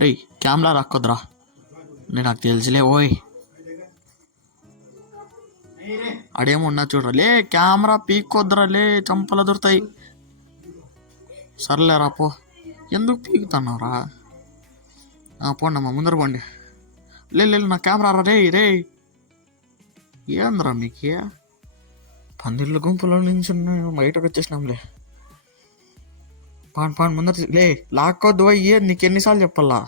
రే camera రాక్కొద్దురా, నేను నాకు తెలిసిలే. ఓయ్ అడేమో ఉన్నా చూడరా. లే కెమెరా పీక్కొద్దురా, లే చంపలు దొరుకుతాయి. సర్లేరా పో, ఎందుకు పీకుతున్నావురా? పోండి అమ్మా, ముందర పోండి. లేదు నా కెమెరా రా. రే ఏంద్రా మీకు? పందిళ్ళ గుంపులో నుంచి బయటకు వచ్చేసినాంలే. పాండి ముందర. లే లాక్కొద్దు అయ్యే, నీకు ఎన్నిసార్లు చెప్పాలా?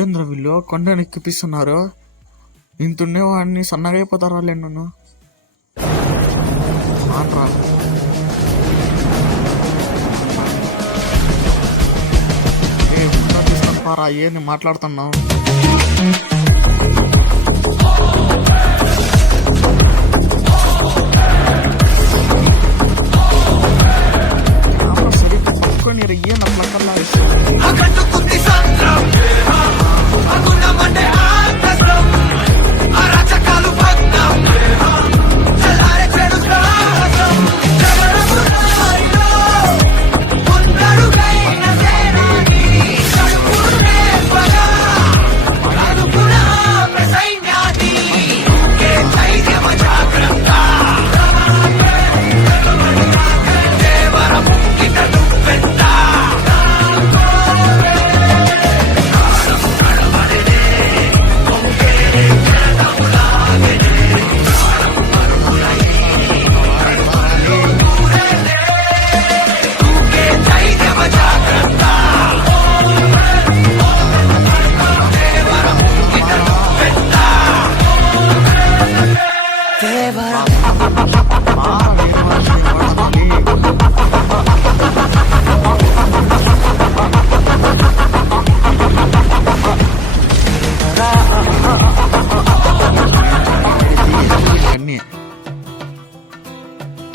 ఏంద్రా వీళ్ళు కొండని ఎక్కిపిస్తున్నారు? ఇంతుండే వాడిని సన్నగా అయిపోతారా లే. నన్ను ఆట్రా. తీసుకొని పారా, ఏంది మాట్లాడుతున్నావు? సరిగ్గా పట్టుకొని ఏం అట్లా కల్లా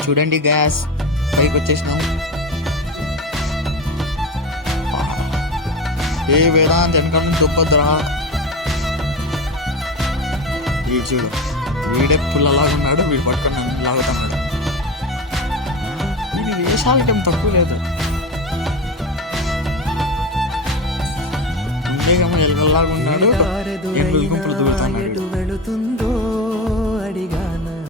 చూడండి గ్యాస్ పైకి వచ్చేసినాం. ఏ వేదాంత వెనక నుంచి దొబ్బద్దురా. వీడు చూడు, వీడే పుల్లలాగా ఉన్నాడు, వీడు పట్టుకొని నన్ను లాగుతున్నాడు. వీడి వేషాలకేం తక్కువ లేదు. ఉండేగేమో ఎలుకల్లాగా ఉన్నాడు, ఎలుగుల గుంపులు దూరుతున్నాడు.